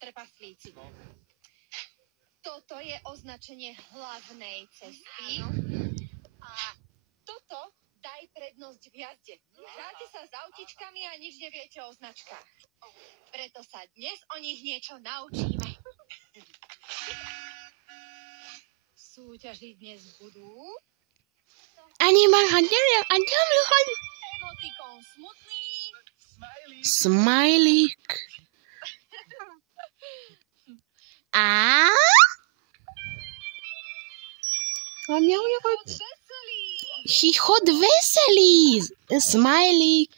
trpaslíci. Toto je označenie hlavnej cesty. A toto daj prednosť v jazde. Hráte sa s autičkami a nič neviete o značkách. Preto sa dnes o nich niečo naučíme. Súťaži dnes budú... Emotikon smutný. Smajlík. A? Veselý. Chichot veselý. Smajlík.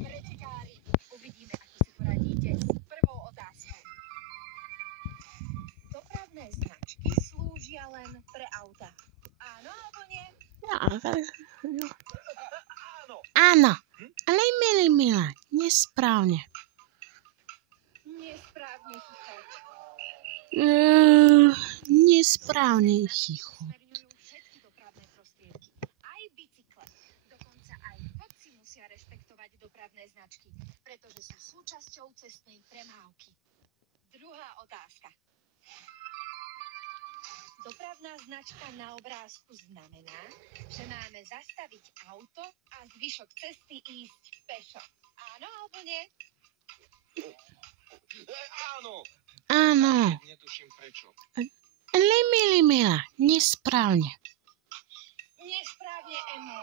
Pretekári, uvidíme, ako si poradíte s prvou otázkou. Dopravné značky slúžia len pre auta. Áno alebo nie? Áno, ale milá, nesprávne. Nesprávne, Chichot. Nesprávne, Chichot. Smerujú všetky dopravné prostriedky. Aj bicykle. Dokonca aj chodci musia rešpektovať dopravné značky, pretože sú súčasťou cestnej premávky. Druhá otázka. Dopravná značka na obrázku znamená, že máme zastaviť auto a zvyšok cesty ísť pešo. Áno alebo nie? Áno. Áno, Netuším prečo. ale milá, nesprávne. Nesprávne, Emo.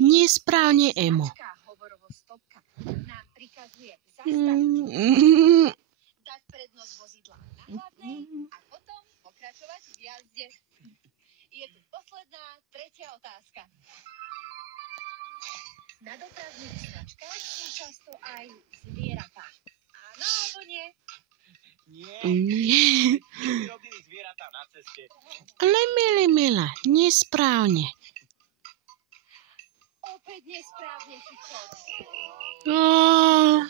Nesprávne, Emo. Značka hovorovo stopka nám prikazuje zastaviť, dať prednosť vozidla na hlavnej a potom pokračovať v jazde. Je tu posledná, tretia otázka. Na dopravných značkách sú často aj zvieratá. Áno alebo nie? Nie. Nie. Robili zvieratá na ceste. Ale milá, nesprávne. Opäť nesprávne, Chichot. Oh.